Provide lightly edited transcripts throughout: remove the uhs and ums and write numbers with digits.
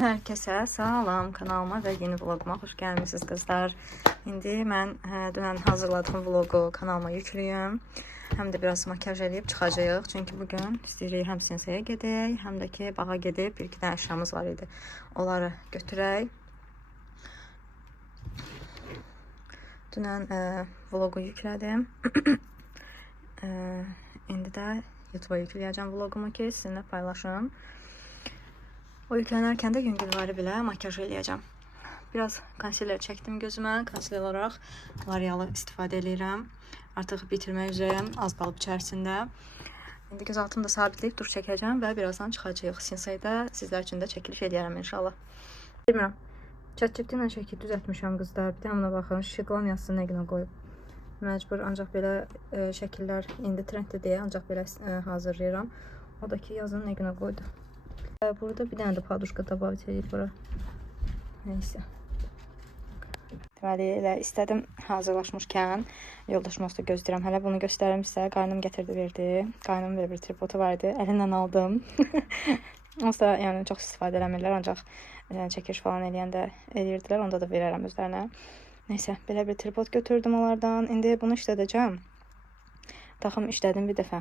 Herkese salam, kanalıma ve yeni vloguma hoş gelmişsiniz kızlar. İndi mən dünən hazırladığım vlogu kanalıma yüklüyüm. Həm də biraz makyaj edib çıxacağıq. Çünki bugün istəyirik həm sinsəyə gedək, həm də ki bağa gedib bir-iki dənə əşyamız var idi. Onları götürək. Dünən vlogu yüklədim. İndi də YouTube'a yükləyəcəm vlogumu ki sizinlə paylaşım. O yüklənərkən də yüngülvari bilə makyaj eləyəcəm. Biraz konsiler çəkdim gözümə. Konsiler olaraq L'Oreal istifadə edirəm. Artıq bitirmək üzrəyəm. Az qalıb içərisində. İndi göz altımda sabitləyib dur çəkəcəm və birazdan çıxacağıq. Sinsayda sizlər üçün də çəkiliş edərəm inşallah. Bilmirəm. ChatGPT ilə şəkil düzəltmişəm qızlar. Bir də buna baxın. Şiqlan yazsın nə günə qoyub. Məcbur ancaq belə şəkillər indi trenddir deyə ancaq belə hazırlayıram. O da ki yazın nə günə qoydu. Burada bir dənə də paduşka dabavit edib bura. Neyse. Deməli, elə istədim hazırlaşmışkən yoldaşım olsa gözləyirəm. Hələ bunu göstərim sizə. Qaynım gətirdi, verdi. Qaynım belə bir tripodu var idi. Əlindən aldım. Olsa yəni çox istifadə eləmirlər. Ancaq çəkiş falan eləyəndə eləyirdilər. Onda da verərəm özlərinə. Neyse, belə bir tripod götürdüm onlardan. İndi bunu işlədəcəm. Taxım işlədim bir dəfə.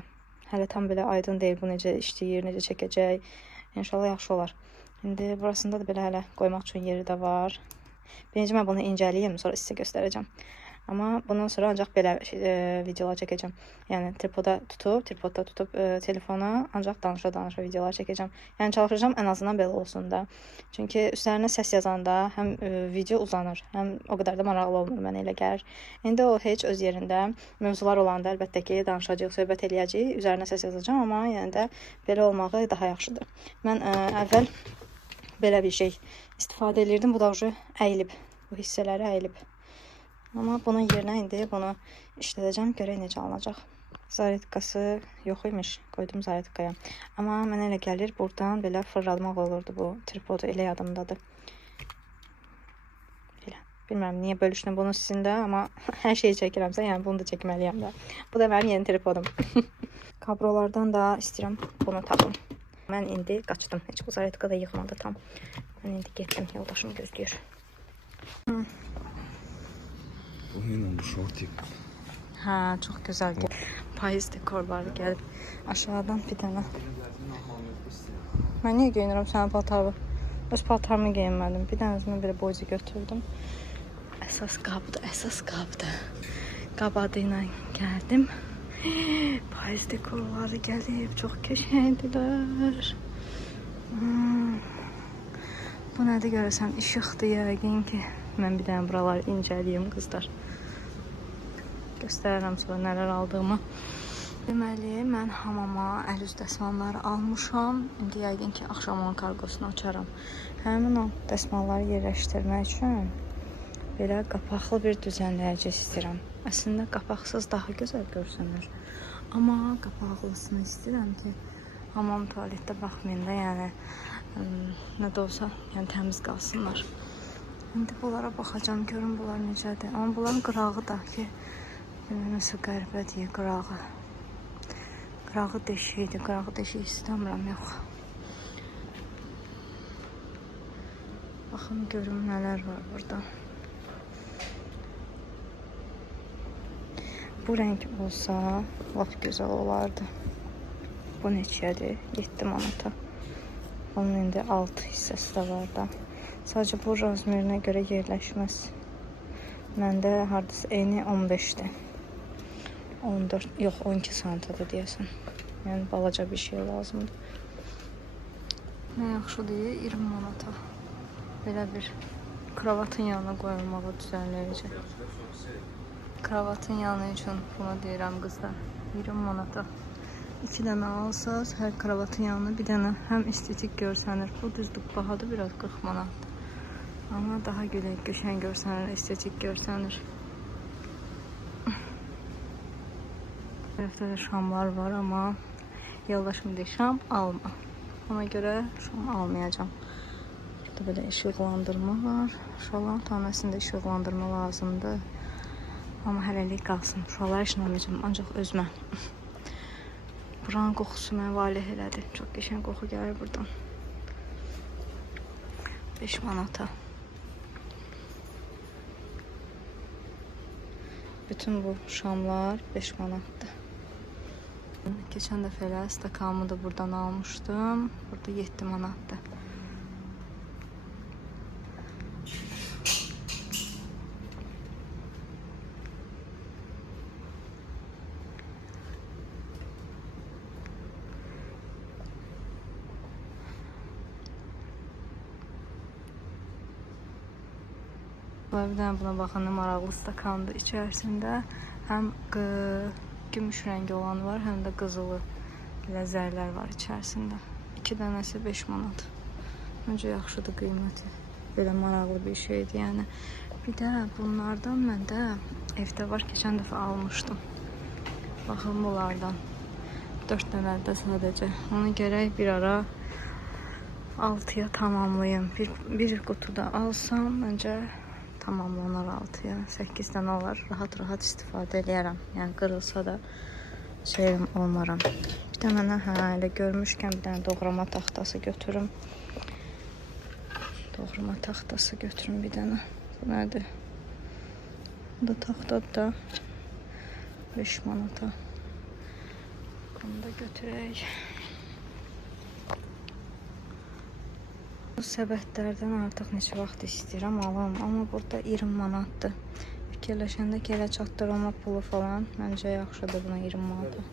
Hələ tam belə aydın deyil bu necə işləyir, necə çəkəcək. İnşallah yaxşı olar. İndi burasında da belə hələ qoymaq üçün yeri də var. Birinci mən bunu incəliyim, sonra sizə göstərəcəm. Amma bundan sonra ancaq belə videolar çəkəcəm. Yəni tripodda tutub telefona ancaq danışa videolar çəkəcəm. Yəni çalışacağım ən azından belə olsun da. Çünki üstlərinə səs yazanda həm video uzanır, həm o qədər də maraqlı olmur mənə elə gəlir. İndi o heç öz yerində mövzular olanda əlbəttə ki danışacağıq, söhbət eləyəcəyik, üzərinə səs yazacağam, amma yəni də belə olmağı daha yaxşıdır. Mən əvvəl belə bir şey istifadə edirdim, bu da əyilib, bu hissələri əyilib. Amma bunun yerinə indi bunu işlədəcəm, görək necə alınacaq. Zaretkası yox imiş, qoydum zaretkaya. Amma mənə elə gəlir, buradan belə fırlatmaq olurdu bu tripodu, elə yadımdadır. Belə, bilmirəm niyə bölüşdüm bunu sizində, amma hər şeyi çəkirəmsə, yəni bunu da çəkməliyəm də. Bu da mənim yeni tripodum. Kabrolardan da istəyirəm bunu tapım. Mən indi qaçdım, heç bu zaretka da yığmadı tam. Mən indi getdim, yoldaşım gözləyir. Bu yine bu şortik. Ha, çok güzel. Payız dekorları gelip aşağıdan bir tane. Ben niye giyinirim senin paltarı? Öz paltarımı giyinmedim. Bir tanesini böyle boycu götürdüm. Esas qabdı. Qab adıyla geldim. Payız dekorları gelip çok keçəydilər. Bu nədir görəsəm? İşıqdır yəqin ki. Mən bir dənə buraları incəliyim qızlar. Göstərərəm sonra nələr aldığımı. Deməli, mən hamama əl üz dəsmalları almışam. İndi yəqin ki, axşamın kargosunu açaram. Həmin o dəsmalları yerləşdirmək üçün belə qapaqlı bir düzənləyici istəyirəm. Əslində qapaqsız daha gözəl görsənir. Amma qapaqlısını istəyirəm ki, hamam tualetdə baxmayın da, yəni nə də olsa, yəni təmiz qalsınlar. İndi bunlara baxacağım, görün bunlar necədir. Amma bunların qırağı da ki, nəsə qəribədir, qırağı. Qırağı deşikdir, qırağı deşik istəmirəm, yox. Baxın, görün nələr var burada. Bu rəng olsa, laf gözəl olardı. Bu neçədir? 7 manata. Onun indi 6 hissəsi də var da. Sadəcə bu razmerinə görə yerləşməz. Məndə hardasa eyni 15'dir. 14, yox 12 santadır deyəsən. Yəni balaca bir şey lazımdır. Nə yaxşıdır, 20 manata. Belə bir kravatın yanına qoyulmalı düzənləyici. Kravatın yanı üçün bunu deyirəm qızlar. 20 manata. 2 dənə alsaz, hər kravatın yanına bir dənə həm estetik görsənir. Bu düzdür, bahadır biraz 40 manat. Amma daha gözəl görsənir, estetik görsənir. Tərəfdə də şamlar var, amma yoldaşım deyir, şam alma. Ona görə şam almayacağım. Burada belə işıqlandırma var. Şalan tanəsində işıqlandırma lazımdır. Amma hələlik qalsın. Şuralar işləməyəcəm, ancaq özümə. Buranın qoxusu mənə valeh elədi. Çox qəşəng qoxu gəlir buradan. 5 manata. Bütün bu şamlar 5 manatdır. Keçən dəfə elə stakamı da buradan almışdım. Burada 7 manatdır. Bir dənə buna baxın, nə maraqlı stakandır. İçərisində həm gümüş rəngi olanı var, həm də qızılı zərlər var içərisində. 2 dənəsi 5 manat. Məncə yaxşıdır qiyməti. Belə maraqlı bir şeydir, yəni. Bir də bunlardan mən də evdə var, keçən dəfə almışdım. Baxın bunlardan. 4 dənədə sadəcə. Onu gərək bir ara 6-ya tamamlayım. Bir qutuda alsam, məncə tamamlanar 6-ya. 8 dənə olar. Rahat-rahat istifadə edərəm. Yəni qırılsa da şeyim olmaram. Bir də mənə elə görmüşkən bir dənə doğrama taxtası götürüm. Doğrama taxtası götürüm bir dənə. Bu nədir? Bu da taxtadır da 5 manata. Bunu da götürək. Bu səbətlərdən artıq neçə vaxt istəyirəm alım, amma burada 20 manatdır. Fikirləşəndə ki, elə çatdırma pulu falan, məncə yaxşıdır buna 20 manata.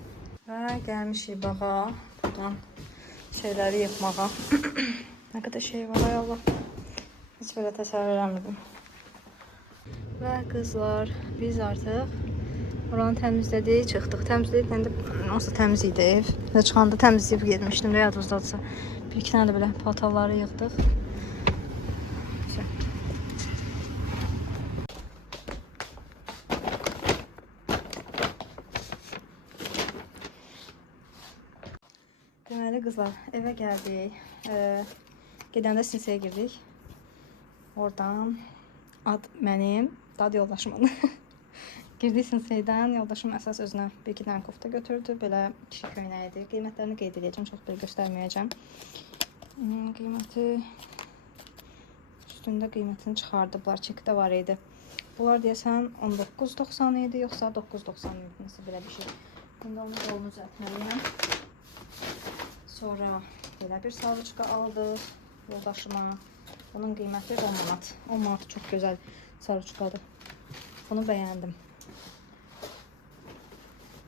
Və gəlmişik bağa, buradan şeyləri yıxmağa. Nə qədər şey var, ay Allah. Heç belə təsəvvür eləmirdim. Və qızlar, biz artıq oranı təmizlədik, çıxdıq. Təmizlədik, məndə olsa təmiz idi ev. Və çıxanda təmizləyib getmişdim də yadınızdadırsa. Bir-iki dənə də belə paltarları yığdıq. Deməli qızlar, evə gəldik. Gedəndə sinseyə girdik. Oradan mənim dad yoldaşımın. Girdik sinseydən, yoldaşım əsas özünə bir-iki dənə kofta götürdü. Belə kişi köynəyi idi. Qiymətlərini qeyd edəcəm, çox belə göstərməyəcəm. Qiyməti üstündə qiymətini çıxardıblar, çekdə var idi. Bunlar deyəsən 19.90 idi, yoxsa 9.90 idi, nəsə belə bir şey. İndi onu qolunu düzəltməliyəm. Sonra belə bir sarıçka aldıq yoldaşıma. Onun qiyməti 10 manat. 10 manat çox gözəl sarıçkadır. Bunu bəyəndim.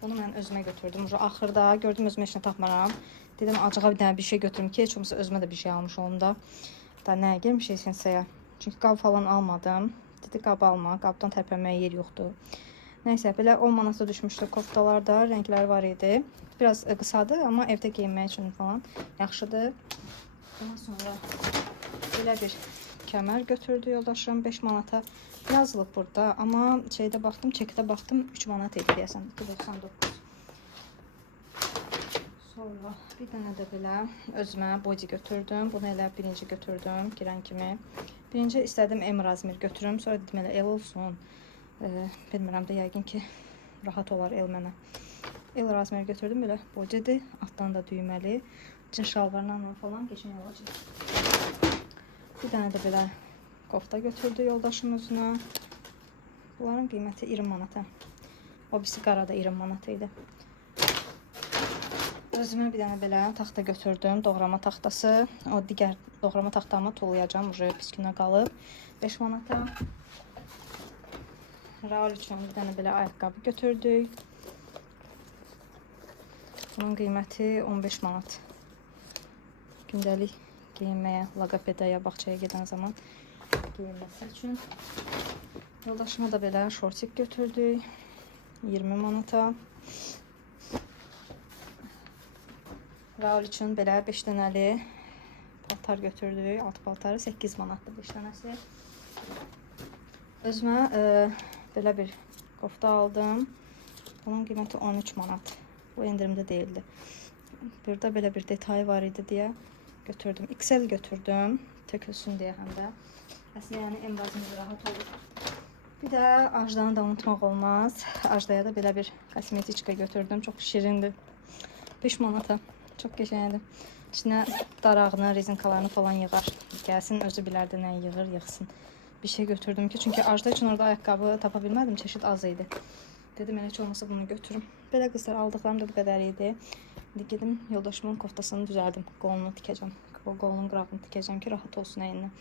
Bunu mən özümə götürdüm. Axırda gördüm özümə heç nə tapmaram. Dedim acığa bir dənə bir şey götürüm ki, heç olmasa özümə də bir şey almış olum da. Da nəyə girmişik sinsəyə. Çünki qab falan almadım. Dedi qab alma, qabdan tərpənməyə yer yoxdur. Nəysə, belə 10 manata düşmüşdü koftalar da, rəngləri var idi. Biraz qısadır, amma evdə geyinmək üçün falan yaxşıdır. Ondan sonra belə bir kəmər götürdü yoldaşım 5 manata. Yazılıb burada, amma şeydə baxdım, çekdə baxdım 3 manat idi deyəsən, 2.99. Sonra bir dənə də belə özümə body götürdüm. Bunu elə birinci götürdüm girən kimi. Birinci istədim M razmer götürüm, sonra dedim elə L olsun. Bilmirəm də yəqin ki rahat olar L mənə. L razmer götürdüm, belə bodydir, altdan da düyməli. Cin şalvarla falan keçən olacaq. Bir dənə də belə kofta götürdü yoldaşım özünə. Bunların qiyməti 20 manata. O birisi qara da 20 manat idi. Özümə bir dənə belə taxta götürdüm, doğrama taxtası. O digər doğrama taxtamı tullayacağım, pis günə qalıb. 5 manata. Raul üçün bir dənə belə ayaqqabı götürdük. Bunun qiyməti 15 manat. Gündəlik geyinməyə, logopedaya, bağçaya gedən zaman geyinməsi üçün. Yoldaşıma da belə şortik götürdük. 20 manata. Raul üçün belə 5 dənəli paltar götürdük. Alt paltarı 8 manatdır 5 dənəsi. Özümə belə bir kofta aldım. Bunun qiyməti 13 manat. Bu endirimdə deyildi. Burada belə bir detay var idi deyə götürdüm. XL götürdüm. Tökülsün deyə həm də. Əslində yəni embazımız rahat olur. Bir də Ajdanı da unutmaq olmaz. Ajdaya da belə bir kosmetiçka götürdüm. Çox şirindir. 5 manata. Çox qəşəngdir. İçinə darağını, rezinkalarını falan yığar. Gəlsin, özü bilər də nə yığır, yığsın. Bir şey götürdüm ki, çünki acda üçün orada ayaqqabı tapa bilmədim, çeşid az idi. Dedim, elə heç olmasa bunu götürüm. Belə qızlar, aldıqlarım da bu qədər idi. İndi gedim, yoldaşımın koftasını düzəldim. Qolunu tikəcəm. Qolunun qırağını tikəcəm ki, rahat olsun əyninə.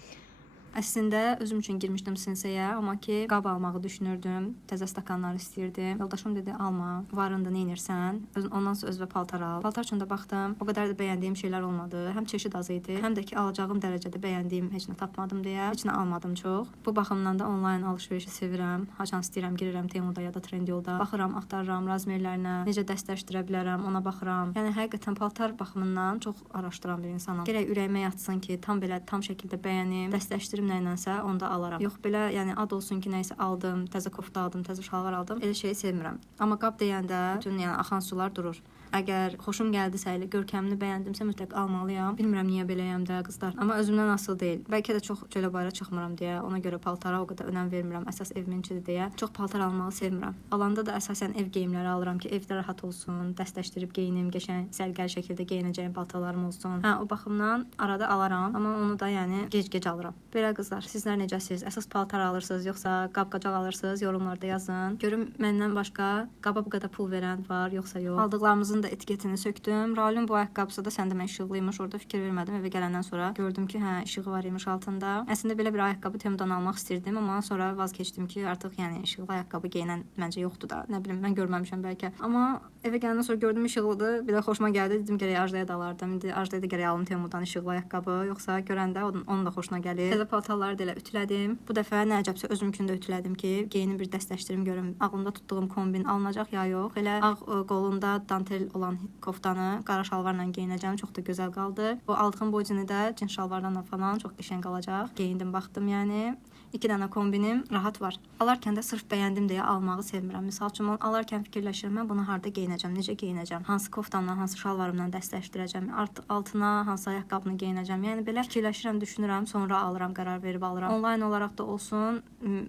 Əslində özüm üçün girmişdim sinsəyə, amma ki qab almağı düşünürdüm. Təzə stakanlar istəyirdim. Yoldaşım dedi, alma. Varında nə edirsən? Ondan sonra özünə paltar al. Paltar üçün də baxdım. O qədər də bəyəndiyim şeylər olmadı. Həm çeşid az idi, həm də ki alacağım dərəcədə bəyəndiyim heç nə tapmadım deyə heç nə almadım çox. Bu baxımdan da onlayn alış-verişi sevirəm. Haçan istəyirəm girirəm Temuda ya da Trendyolda. Baxıram, axtarıram razmerlərinə, necə dəstləşdirə bilərəm, ona baxıram. Yəni həqiqətən paltar baxımından çox araşdıran bir insanam. Gərək ürəyimə yatsın ki, tam şəkildə bəyənim, dəstləşdirim nəyinsə onda alaram. Yox belə, yəni ad olsun ki, nəysə aldım, təzə kofta aldım, təzə şalvar aldım. Elə şeyi sevmirəm. Amma qab deyəndə bütün yəni axan sular durur. Əgər xoşum gəldisə, elə görkəmini bəyəndimsə mütləq almalıyam. Bilmirəm niyə beləyəm də qızlar. Amma özümdən asılı deyil. Bəlkə də çox çölə bayıra çıxmıram deyə, ona görə paltara o qədər önəm vermirəm. Əsas eviminçidir deyə çox paltar almağı sevmirəm. Alanda da əsasən ev geyimləri alıram ki, evdə rahat olsun, dəstləşdirib geyinim, qəşəng, səliqəli şəkildə geyinəcəyim paltarlarım olsun. Hə, o baxımdan arada alaram, amma onu da yəni gec-gec alıram. Belə qızlar, sizlər necəsiz? Əsas paltar alırsınız, yoxsa qab-qacaq alırsınız? Yorumlarda yazın. Görüm məndən başqa qaba bu qədər pul verən var, yoxsa yox. Aldıqlarımızın da etiketini söktüm. Raulun bu ayaqqabısı da səndə mən işıqlıymış. Orada fikir vermədim. Evə gələndən sonra gördüm ki, hə, işığı var imiş altında. Əslində belə bir ayaqqabı Temudan almaq istirdim, amma sonra vazgeçdim ki, artıq yəni işıqlı ayaqqabı geyinən məncə yoxdur da. Nə bilim, mən görməmişəm bəlkə. Amma evə gələndən sonra gördüm işıqlıdır. Bir də xoşuma gəldi. Dedim gərək Ajdaya da alardım. İndi Ajdaya da gərək alım Temudan işıqlı ayaqqabı, yoxsa görəndə onun da xoşuna gəlir. Təzə paltarları da elə ütülədim. Bu dəfə nə əcəbsə özümkünü də ütülədim ki, geyinim bir dəstləşdirim görüm. Ağlımda tutduğum kombin alınacaq ya yox. Elə ağ qolunda dantel olan koftanı qara şalvarla geyinəcəm. Çox da gözəl qaldı. O aldığım bojini də cins şalvarlarla falan çox qəşəng qalacaq. Geyindim, baxdım yəni. 2 dənə kombinim rahat var. Alarkən də sırf bəyəndim deyə almağı sevmirəm. Məsəl üçün alarkən fikirləşirəm, mən bunu harda geyinəcəm, necə geyinəcəm, hansı koftamla, hansı şalvarımla dəstləşdirəcəm, altına hansı ayaqqabını geyinəcəm. Yəni belə fikirləşirəm, düşünürəm, sonra alıram, qərar verib alıram. Onlayn olaraq da olsun,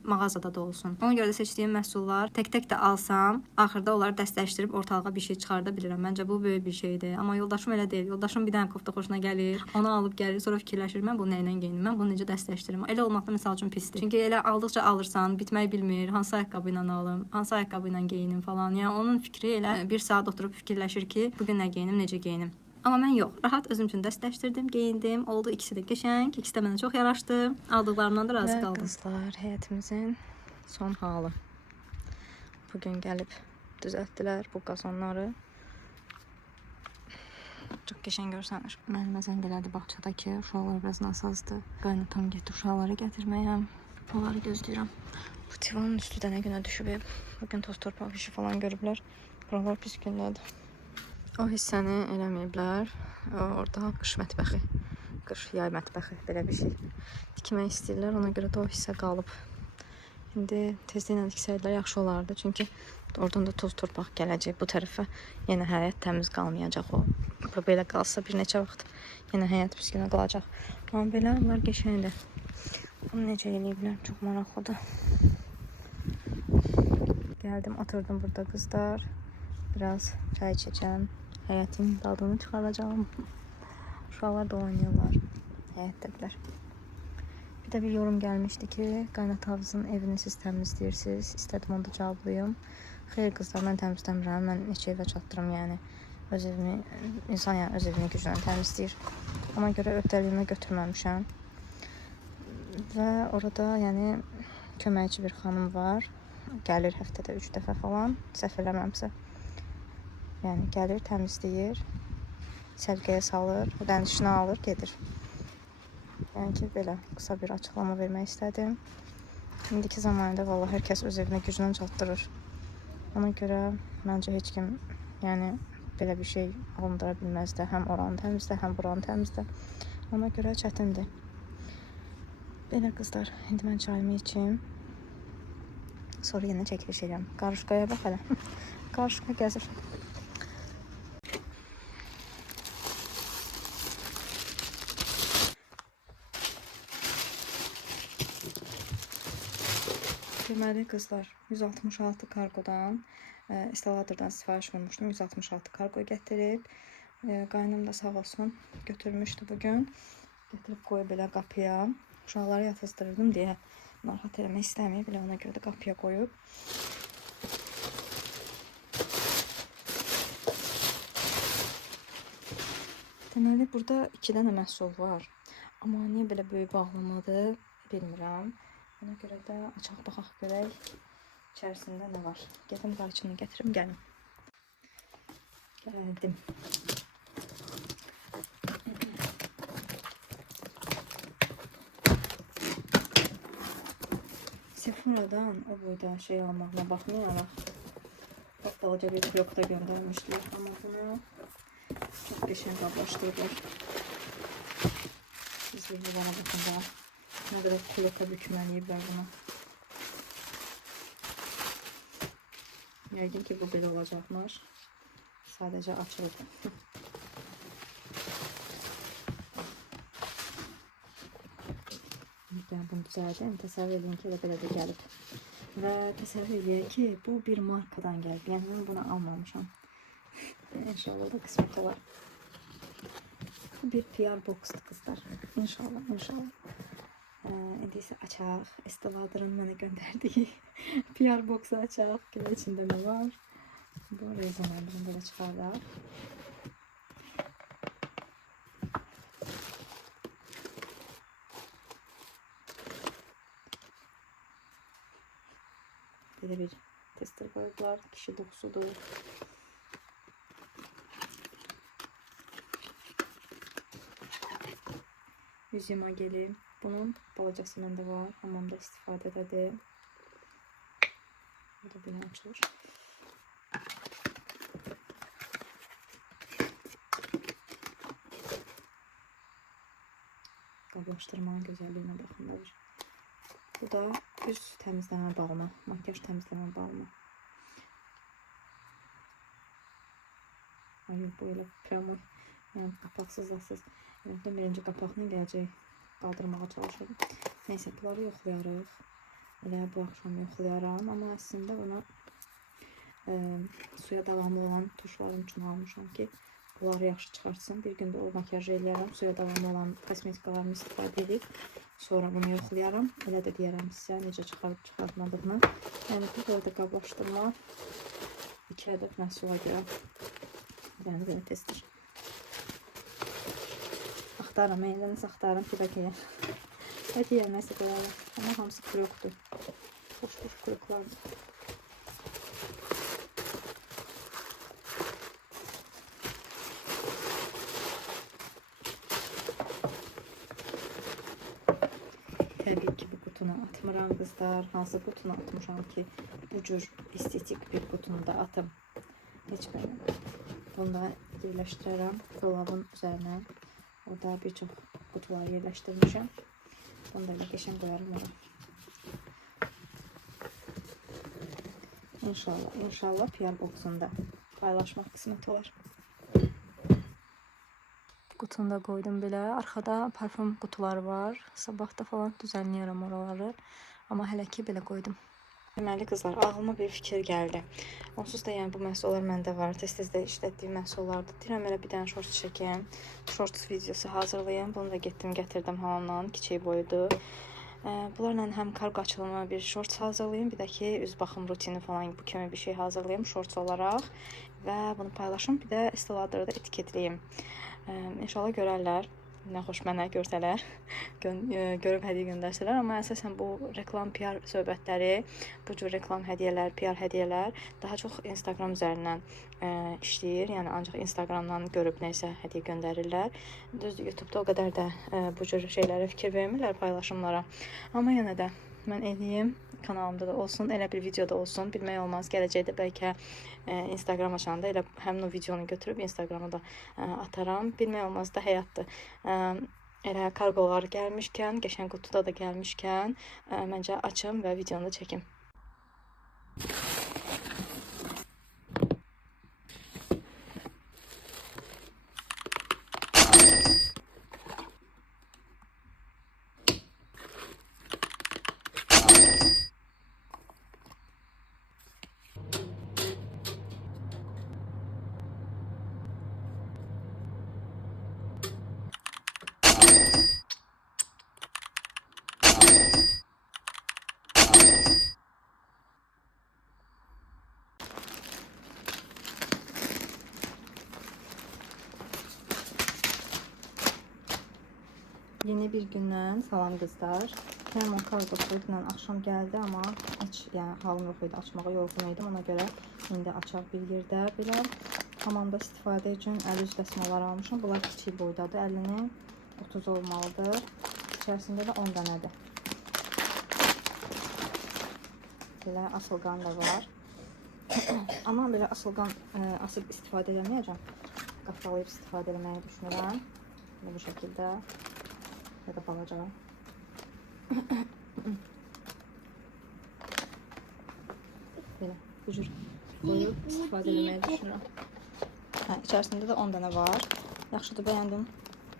mağazada da olsun. Ona görə də seçdiyim məhsullar tək-tək də alsam, axırda onları dəstləşdirib ortalığa bir şey çıxarda bilirəm. Məncə bu böyük bir şeydir. Amma yoldaşım elə deyil. Yoldaşım bir dənə kofta xoşuna gəlir, onu alıb gəlir, sonra fikirləşir, mən bunu nə ilə geyinim, mən bunu necə dəstləşdirim. Elə olmaqda məsəl üçün pisdir. Çünki elə aldıqca alırsan, bitmək bilmir, hansı ayaqqabı ilə alım, hansı ayaqqabı ilə geyinim falan. Yəni onun fikri elə bir saat oturub fikirləşir ki, bu gün nə geyinim, necə geyinim. Amma mən yox, rahat özüm üçün dəstləşdirdim, geyindim. Oldu, ikisi də qəşəng, ikisi də mənə çox yaraşdı. Aldıqlarımdan da razı qaldım. Qızlar, həyətimizin son halı. Bugün gəlib düzəltdilər bu qazanları. Çox qəşəng görsənir. Müəllimə zəng elədi bağçadakı, uşaqlar biraz nasazdır. Qaynatam getir uşaqları gətirməyəm. Onları gözləyirəm. Bu divanın üstü də nə günə düşüb. Bugün toz torpaq işi falan görüblər. Buralar pis gündədir. O hissəni eləməyiblər. Orada qış mətbəxi, qış yay mətbəxi belə bir şey tikmək istəyirlər. Ona görə də o hissə qalıb. İndi tezliklə tiksəyirlər, yaxşı olardı. Çünki oradan da toz torpaq gələcək bu tərəfə. Yenə həyət təmiz qalmayacaq o. Belə qalsa bir neçə vaxt yenə həyət pis günə qalacaq. Amma belə onlar qəşəngdir. Bunu necə eləyiblər? Çox maraqlıdır. Gəldim, oturdum burada qızlar. Biraz çay içəcəm. Həyətin dadını çıxaracağım. Uşaqlar da oynayırlar. Həyətdədirlər. Bir də bir yorum gəlmişdi ki, qaynatavızın evini siz təmizləyirsiniz. İstədim onu da cavablayım. Xeyr qızlar, mən təmizləmirəm. Mən neçə evə çatdırım yəni. Öz evimi, insan yəni öz evini güclə təmizləyir. Ona görə öhdəliyimə götürməmişəm. Və orada yəni köməkçi bir xanım var. Gəlir həftədə 3 dəfə falan, səhv eləməmsə. Yəni gəlir, təmizləyir, səliqəyə salır, ödən işini alır, gedir. Yəni ki, belə qısa bir açıqlama vermək istədim. İndiki zamanında vallahi hər kəs öz evinə güclə çatdırır. Ona görə məncə heç kim yəni belə bir şey alındıra bilməz də. Həm oranı təmizlə, həm buranı təmizlə. Ona görə çətindir. Belə qızlar, indi mən çayımı içeyim. Sonra yenə çəkiliş edirəm. Qarışqaya bax hələ. Qarışqa gəzir. Deməli qızlar, 166 kargodan, instalatordan sifariş vermişdim. 166 kargo gətirib. Qaynım da sağ olsun götürmüşdü bugün. Getirib qoyub belə qapıya. Uşaqları yatızdırırdım deyə narahat eləmək istəməyib. Belə ona görə də qapıya qoyub. Deməli, burada 2 dənə məhsul var. Amma niyə belə böyük bağlamadı, bilmirəm. Ona görə də açaq baxaq görək içərisində nə var. Gedim qayçını gətirim, gəlim. Gəldim. Sephora'dan o boyda şey almağına baxmayaraq çox balaca bir blokda göndərmişdilər. Amma bunu çox qəşəng qablaşdırırlar. İzləyib bana baxın da nə qədər bloka bükməliyiblər bunu. Yəqin ki bu belə olacaqmış. Sadəcə açıldı. Yəni bunu düzəldim. Təsəvvür edin ki, elə belə də gəlib. Və təsəvvür edin ki, bu bir markadan gəlib. Yəni mən bunu almamışam. İnşallah da qismət olar. Bu bir PR boxdur qızlar. İnşallah, inşallah. İndi isə açaq. Esteladırın mənə göndərdiyi PR boxu açaq. Görə içində nə var? Bu rezonlarını belə çıxardaq. Belə bir tester qoyublar. Kişi dokusudur. Yüz yuma geli. Bunun balacası məndə var. Hamamda istifadə edədir. Bu da belə açılır. Qablaşdırmanın gözəlliyinə baxın da. Bu da üz təmizləmə balma, makyaj təmizləmə balma. Ay yox, bu elə prəmoy, yəni qapaqsız asız. Yəni birinci qapaqla gələcək, qaldırmağa çalışırım. Neysə, bunları yoxlayarıq. Elə bu axşam yoxlayaram, amma əslində ona suya davamlı olan tuşlarım üçün almışam ki, bunları yaxşı çıxartsın. Bir gündə o makyajı eləyərəm, suya davamlı olan kosmetikalarını istifadə edib. Sonra bunu yoxlayaram. Elə də deyərəm sizə necə çıxarıb çıxartmadığını. Yəni bu burada qablaşdırma 2 ədəd məhsula görə. Yəni belə testdir. Axtarım, eləniz axtarım ki, bəlkə yer. Bəlkə yerməsə qoyarım. Amma hamısı krokdur. Boş-boş kroklardır. Təbii ki, bu qutunu atmıram qızlar. Hansı qutunu atmışam ki, bu cür estetik bir qutunu da atım. Heç belə. Bunu da yerləşdirərəm dolabın üzərinə. Orada bir çox qutuları yerləşdirmişəm. Bunu da elə qəşəng qoyarım ora. İnşallah, inşallah PR boxunda paylaşmaq qismət olar. Qutunu da qoydum belə. Arxada parfüm qutuları var. Sabahda falan düzənləyərəm oraları. Amma hələ ki belə qoydum. Deməli qızlar, ağlıma bir fikir gəldi. Onsuz da yəni bu məhsullar məndə var. Tez-tez də işlətdiyim məhsullardır. Deyirəm elə bir dənə shorts çəkəm. Shorts videosu hazırlayım. Bunu da getdim, gətirdim hamamdan. Kiçik boyudur. Bunlarla həm kargo açılımı bir shorts hazırlayayım. Bir də ki, üz baxım rutini falan bu kimi bir şey hazırlayayım shorts olaraq. Və bunu paylaşım. Bir də Esteladırı da etiketləyim. İnşallah görərlər. Nə xoş mənə görsələr, görüb hədiyyə göndərsələr. Amma əsasən bu reklam, PR söhbətləri, bu cür reklam hədiyyələr, PR hədiyyələr daha çox Instagram üzərindən işləyir. Yəni ancaq Instagramdan görüb nəysə hədiyyə göndərirlər. Düzdür, YouTube'da o qədər də bu cür şeylərə fikir vermirlər, paylaşımlara. Amma yenə də mən eləyim, kanalımda da olsun, elə bir videoda olsun. Bilmək olmaz, gələcəkdə bəlkə Instagram açanda elə həmin o videonu götürüb Instagrama da ataram. Bilmək olmaz da həyatdır. Elə kargolar gəlmişkən, qəşəng qutuda da gəlmişkən, məncə açım və videonu da çəkim. Yeni bir gündən salam qızlar. Mən kargo ilə axşam gəldi, amma heç yəni halım yox idi, açmağa yorğun idim. Ona görə indi açaq bir yerdə belə hamamda istifadə üçün 50 dəsmallar almışam. Bunlar kiçik boydadır. 50-nin 30 olmalıdır. İçərisində də 10 dənədir. Belə asılqan da var. Amma belə asılqan asıb istifadə edəməyəcəm. Qatlayıb istifadə etməyi düşünürəm. Bu şəkildə ya da balaca. Belə bu cür qoyub istifadə etməyi düşünürəm. İçərisində də 10 dənə var. Yaxşıdır, bəyəndim.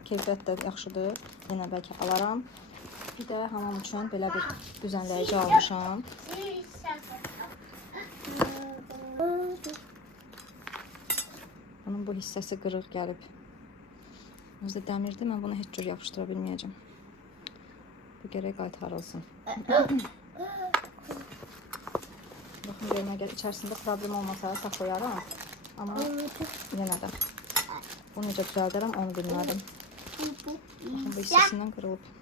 Keyfiyyət də yaxşıdır. Yenə bəlkə alaram. Bir də hamam üçün belə bir düzənləyici almışam. Bunun bu hissəsi qırıq gəlib. Özdə dəmirdir, mən bunu heç cür yapışdıra bilməyəcəm. Bu gərək qaytarılsın. Baxın, görmə gəl, içərisində problem olmasa saxlayarım. Amma yenə də. Bunu necə düzəldərəm, onu bilmədim. Baxın, bu hissəsindən qırılıb.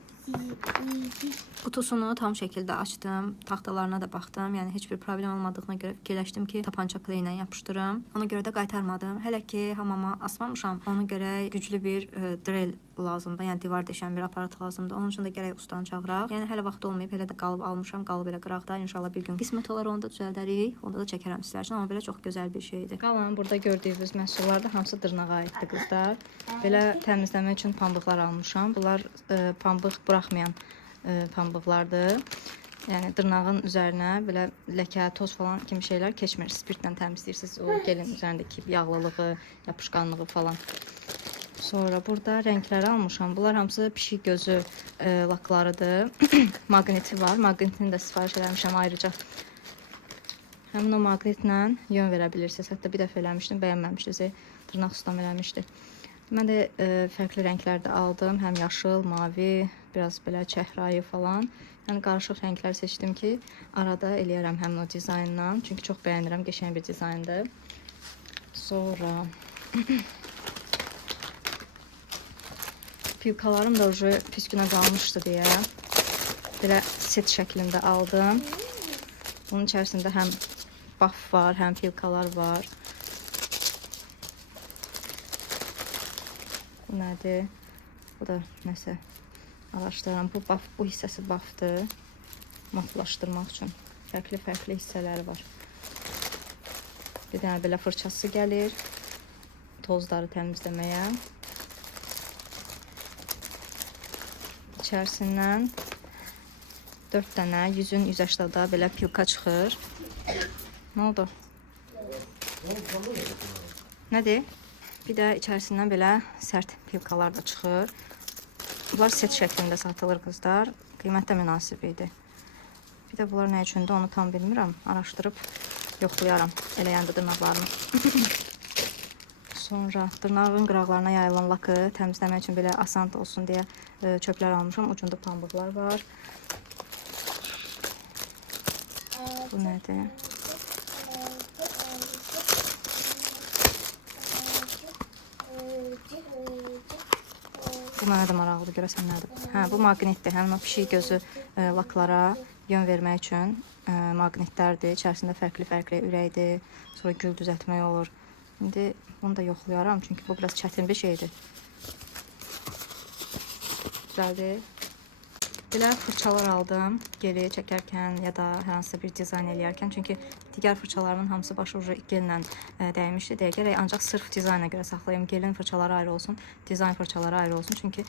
Kutusunu tam şəkildə açdım. Taxtalarına da baxdım. Yəni heç bir problem olmadığına görə fikirləşdim ki, tapança play ilə yapışdırım. Ona görə də qaytarmadım. Hələ ki hamama asmamışam. Ona görə güclü bir drill lazımdır. Yəni divar deşən bir aparat lazımdır. Onun üçün də gərək ustanı çağıraq. Yəni hələ vaxt olmayıb, elə də qalıb almışam. Qalıb elə qıraqda. İnşallah bir gün qismət olar, onu da düzəldərik. Onda da çəkərəm sizlər üçün. Amma belə çox gözəl bir şeydir. Qalan burada gördüyünüz məhsullar da hamısı dırnağa aiddir qızlar. Belə təmizləmək üçün pambıqlar almışam. Bunlar pambıq buraxmayan pambıqlardır. Yəni dırnağın üzərinə belə ləkə, toz falan kimi şeylər keçmir. Spirtlə təmizləyirsiniz o gelin üzərindəki yağlılığı, yapışqanlığı falan. Sonra burada rəngləri almışam. Bunlar hamısı pişik gözü laklarıdır. Maqniti var. Maqnitini də sifariş eləmişəm ayrıca. Həmin o maqnitlə yön verə bilirsiniz. Hətta bir dəfə eləmişdim, bəyənməmişdiniz. Dırnaq ustam eləmişdi. Mən də fərqli rənglərdə aldım. Həm yaşıl, mavi, biraz belə çəhrayı falan. Yəni qarışıq rənglər seçdim ki, arada eləyərəm həmin o dizaynla. Çünki çox bəyənirəm, qəşəng bir dizayndır. Sonra pivkalarım da pis günə qalmışdı deyə belə set şəklində aldım. Bunun içərisində həm baf var, həm pivkalar var. Bu nədir? Bu da nəsə araşdıram. Bu hissəsi bafdır. Matlaşdırmaq üçün. Fərqli hissələri var. Bir dənə belə fırçası gəlir. Tozları təmizləməyə. İçərisindən 4 dənə 100-180 belə pilka çıxır. Nə oldu? Nədir? Bir də içərisindən belə sərt pilkalar da çıxır. Bunlar set şəklində satılır qızlar. Qiymət də münasib idi. Bir də bunlar nə üçündür onu tam bilmirəm. Araşdırıb yoxlayaram eləyəndə dırnaqlarını. Sonra dırnağın qıraqlarına yayılan lakı təmizləmək üçün belə asan olsun deyə çöplər almışam. Ucunda pambıqlar var. Bu nədir? Bu mənə də maraqlıdır, görəsən nədir? Hə, bu maqnitdir. Həmin o pişik gözü laklara yön vermək üçün maqnitlərdir. İçərisində fərqli ürəkdir. Sonra gül düzəltmək olur. İndi bunu da yoxlayaram, çünki bu biraz çətin bir şeydir. Güzeldir. Belə fırçalar aldım. Geri çəkərkən ya da hər hansısa bir dizayn eləyərkən. Çünki digər fırçalarımın hamısı başı gellə dəymişdi deyə gərək ancaq sırf dizayna görə saxlayım. Gelin fırçaları ayrı olsun, dizayn fırçaları ayrı olsun. Çünki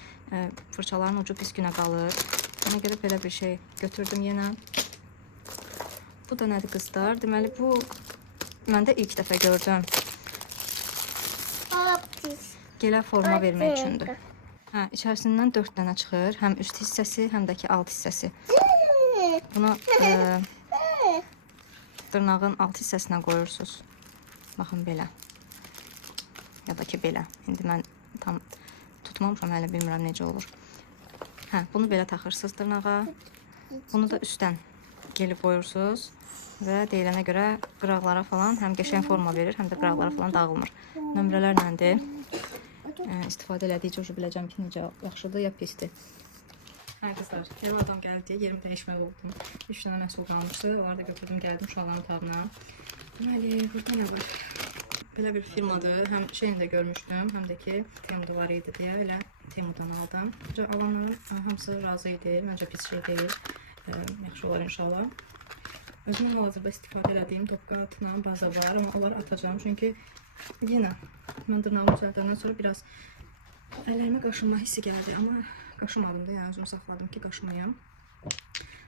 fırçaların ucu pis günə qalır. Ona görə belə bir şey götürdüm yenə. Bu da nədir qızlar? Deməli bu mən də ilk dəfə gördüm. Gelə forma vermək üçündür. Hə, içərisindən 4 dənə çıxır. Həm üst hissəsi, həm də ki alt hissəsi. Bunu dırnağın alt hissəsinə qoyursunuz. Baxın belə. Ya da ki belə. İndi mən tam tutmamışam, hələ bilmirəm necə olur. Hə, bunu belə taxırsınız dırnağa. Bunu da üstdən gelib qoyursunuz. Və deyilənə görə qıraqlara falan həm qəşəng forma verir, həm də qıraqlara falan dağılmır. Nömrələrləndir. İstifadə elədikcə biləcəm ki, necə yaxşıdır ya pisdir. Hə qızlar, evə adam gəldi deyə yerimi dəyişməli oldum. 3 dənə məhsul qalmışdı. Onları da götürdüm, gəldim uşaqların otağına. Deməli, burada nə var? Belə bir firmadır. Həm şeyini də görmüşdüm, həm də ki, Temu'da var idi deyə elə Temu'dan aldım. Alanların hamısı razı idi. Məncə pis şey deyil. Yaxşı olar inşallah. Özümün hal-hazırda istifadə elədiyim Topqatla baza var, amma onları atacağım. Çünki yenə mən dırnağımı düzəldəndən sonra biraz əllərimə qaşınma hissi gəldi, amma qaşımadım da, yəni özümü saxladım ki, qaşımayam.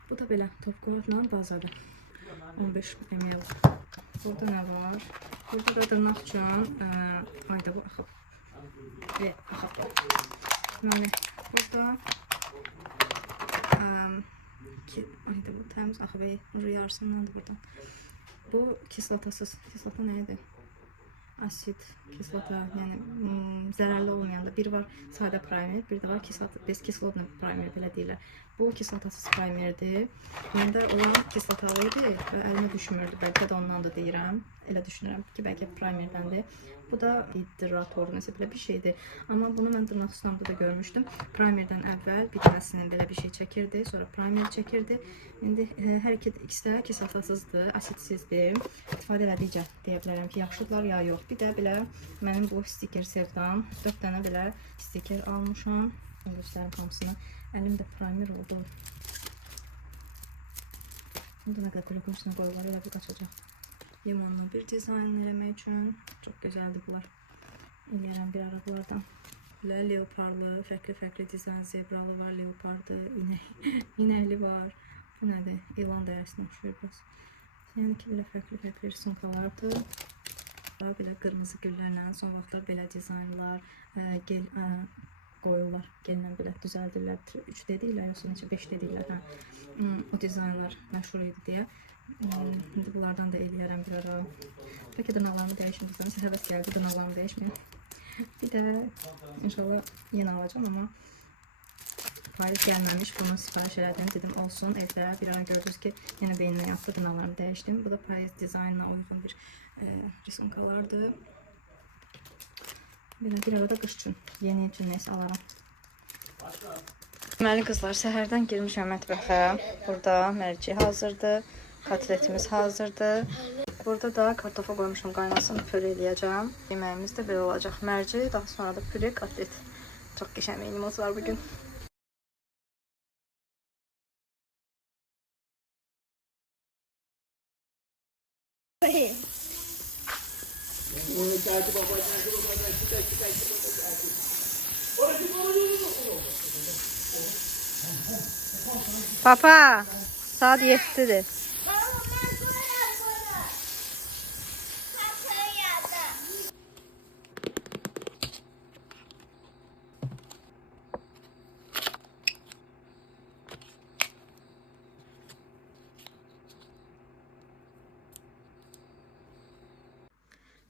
Bu da belə Topqatla bazadır. 15 ml. Burada nə var? Burada da dırnaq üçün, ayda bu axıb. Axıb. Yəni, burada ayda bu təmiz axıb, yarısındandır buradan. Bu kislatasız, kislata nə idi? Asid, kislata, yəni zərərli olmayan da bir var sadə primer, bir də var beskislotna primer, belə deyirlər. Bu kislatasız primerdir. Məndə olan kislatalı idi və əlimə düşmürdü. Bəlkə də ondan da deyirəm. Elə düşünürəm ki, bəlkə primerdən. Bu da hidrator, nəsə belə bir şeydir. Amma bunu mən dırnaq ustamda da görmüşdüm. Primerdən əvvəl bir dənəsindən belə bir şey çəkirdi, sonra primer çəkirdi. İndi hər ikisi də kislatasızdır, asidsizdir. İstifadə elədikcə deyə bilərəm ki, yaxşıdırlar ya yox. Bir də belə mənim bu stiker sevdam. 4 dənə belə stiker almışam. Göstərim hamısını. Əlimdə primer oldu. Bunda nə qədər qoşuna qoyular, elə bir qaçacaq. Limonla bir dizayn eləmək üçün çox gözəldir bunlar. İləyərəm bir ara bunlardan. Belə leoparlı, fərqli dizayn, zebralı var, leopardı, inəkli var. Bu nədir? İlan dərəsinə oxşuyur biraz. Yəni ki, belə fərqli risunkalardır. Belə qırmızı güllərlə, son vaxtlar belə dizaynlar qoyurlar. Gəllə belə düzəldirlər. 3 dediklər, yoxsa neçə 5 dediklər. O dizaynlar məşhur idi deyə. İndi bunlardan da eləyərəm bir ara. Bəlkə dırnaqlarımı dəyişməyəcəm. Həvəs gəldi, dırnaqlarımı dəyişməyəm. Bir də inşallah yenə alacağım, amma payız gəlməmiş. Bunu sifariş elədim. Dedim olsun evdə. Bir ara gördünüz ki, yenə beynimə yatdı, dırnaqlarımı dəyişdim. Bu da payız dizaynına uyğun bir risunkalardır. Belə bir arada qış üçün, yeni üçün nəsə alaram. Deməli qızlar, səhərdən girmişəm mətbəxə. Burada mərci hazırdır. Kotletimiz hazırdır. Burada da kartofa qoymuşam qaynasın, püre eləyəcəm. Yeməyimiz də belə olacaq. Mərci, daha sonra da püre, kotlet. Çox qəşəng menümüz var bugün. Papa, saat 7'dir.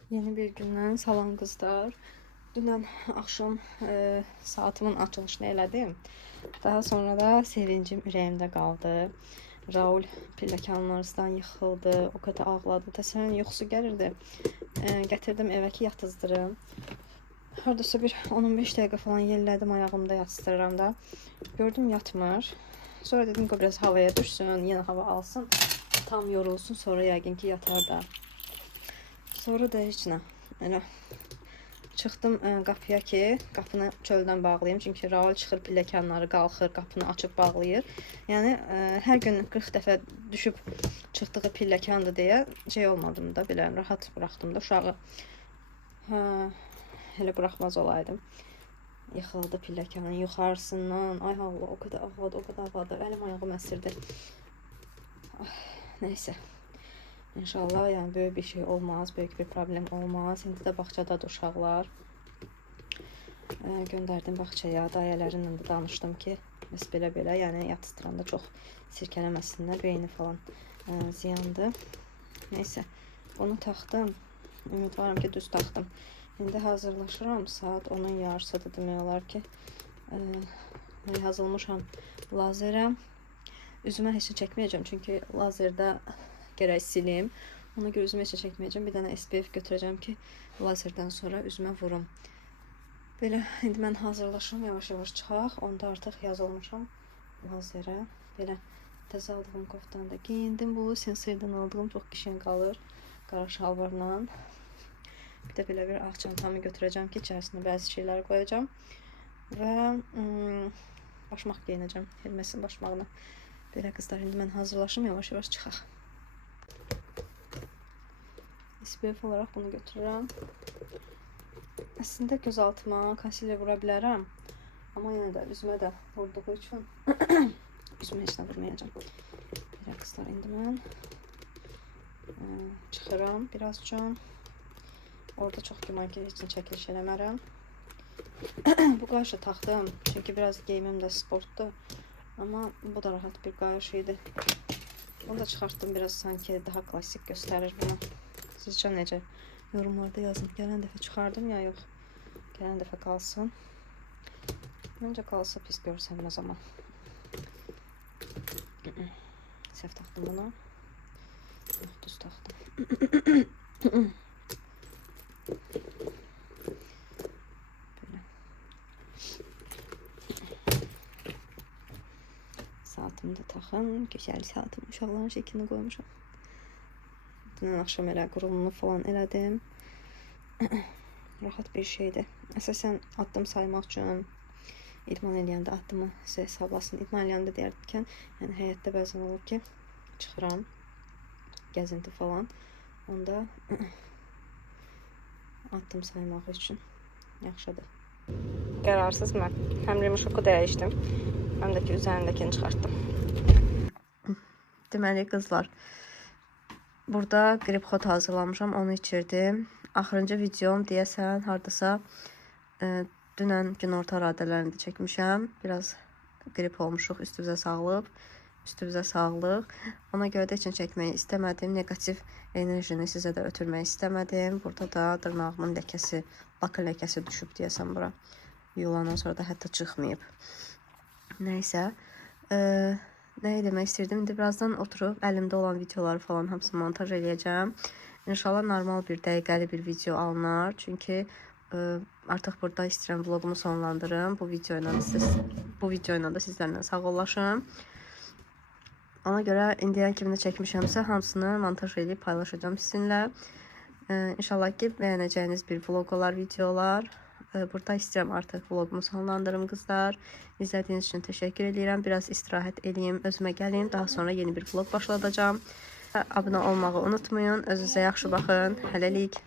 Yeni bir gündən salam qızlar. Dünən axşam saatımın açılışını elədim. Daha sonra da sevincim ürəyimdə qaldı. Raul pilləkənin arasından yıxıldı. O qədər ağladı. Təsəvvürən yuxusu gəlirdi. Gətirdim evə ki, yatızdırım. Haradasa bir 10-15 dəqiqə falan yellədim, ayağımda yatızdırıram da. Gördüm yatmır. Sonra dedim ki, biraz havaya düşsün, yenə hava alsın. Tam yorulsun, sonra yəqin ki, yatar da. Sonra da heç nə. Elə çıxdım qapıya ki, qapını çöldən bağlayayım. Çünki Raul çıxır pilləkənləri, qalxır, qapını açıb bağlayır. Yəni hər gün 40 dəfə düşüb çıxdığı pilləkəndir deyə şey olmadım da, belə rahat buraxdım da uşağı. Elə buraxmaz olaydım. Yıxıldı pilləkənin yuxarısından. Ay Allah, o qədər ağladı, o qədər ağladı. Əlim ayağım əsirdi. Neysə. İnşallah yəni böyük bir şey olmaz, böyük bir problem olmaz. İndi də bağçadadır uşaqlar. Göndərdim bağçaya, dayələrinlə də danışdım ki, biz belə-belə, yəni yatızdıranda çox sirkələməsinlər, beyni falan ziyandır. Neysə, bunu taxdım. Ümidvaram ki, düz taxdım. İndi hazırlaşıram, saat 10'un yarısıdır demək olar ki. Yazılmışam lazerə. Üzümə heç çəkməyəcəm, çünki lazerdə gərək silim. Ona görə üzümə heç çəkməyəcəm. Bir dənə SPF götürəcəm ki, lazerdən sonra üzümə vurum. Belə, indi mən hazırlaşıram, yavaş-yavaş çıxaq. Onda artıq yazılmışam. lazerə. Belə təzə aldığım koftanı da giyindim. Bu Sensei'dən aldığım çox qəşəng qalır. Qara şalvarla. Bir də belə bir ağ çantamı götürəcəm ki, içərisinə bəzi şeylər qoyacağam. Və başmaq geyinəcəm. Hermesin başmağına. Belə qızlar, indi mən hazırlaşım, yavaş-yavaş çıxaq. SPF olaraq bunu götürürəm. Əslində gözaltıma konsiler vura bilərəm. Amma yenə də üzümə də vurduğu üçün üzümə heç nə vurmayacağım. Belə qızlar, indi mən çıxıram birazca. Orada çox güman ki, heç nə çəkiliş eləmərəm. Bu qayışı taxdım, çünki biraz geyimim də sportdur. Amma bu da rahat bir qayış idi. Onu da çıxartdım, biraz sanki daha klasik göstərir bunu. Sizcə necə? Yorumlarda yazın. Gələn dəfə çıxardım ya yox. Gələn dəfə qalsın. Məncə qalsa pis görsənməz amma. Səhv taxdım bunu. Yox, düz taxdım. Böyle. Saatimi də taxın. Gözəl saatım. Uşaqların şəklini qoymuşam. Dünən axşam elə qurulunu falan elədim. Rahat bir şeydir. Əsasən addım saymaq üçün idman eləyəndə addımı sizə hesablasın. İdman eləyəndə deyərkən, yəni həyətdə bəzən olur ki, çıxıram, gəzinti falan. Onda addım saymaq üçün yaxşıdır. Qərarsız mən. Həm remişoku dəyişdim, həm də ki, üzərindəkini çıxartdım. Deməli, qızlar, burada grip-xot hazırlamışam, onu içirdim. Axırıncı videom deyəsən hardasa dünən günorta radələrində çəkmişəm. Biraz grip olmuşuq, üstümüzə sağlıq. Üstümüzə sağlıq. Ona görə də üçün çəkməyi istəmədim. Negativ enerjini sizə də ötürmək istəmədim. Burada da dırnağımın ləkəsi, bakı ləkəsi düşüb deyəsən bura. Yulandan sonra da hətta çıxmayıb. Nəysə. Nəyi demək istirdim? İndi birazdan oturub əlimdə olan videoları falan hamısını montaj eləyəcəm. İnşallah normal bir dəqiqəli bir video alınar. Çünki artıq burada istəyirəm vlogumu sonlandırım. Bu video ilə də sizlərlə sağollaşım. Ona görə indiyə kimi də çəkmişəmsə hamısını montaj edib paylaşacağım sizinlə. İnşallah ki bəyənəcəyiniz bir vlog olar, videolar. Burada istəyirəm artıq vlogumu sonlandırım qızlar. İzlədiyiniz üçün təşəkkür edirəm. Biraz istirahət edeyim, özümə gəleyim. Daha sonra yeni bir vlog başladacağım. Abunə olmağı unutmayın. Özünüzə yaxşı baxın. Hələlik.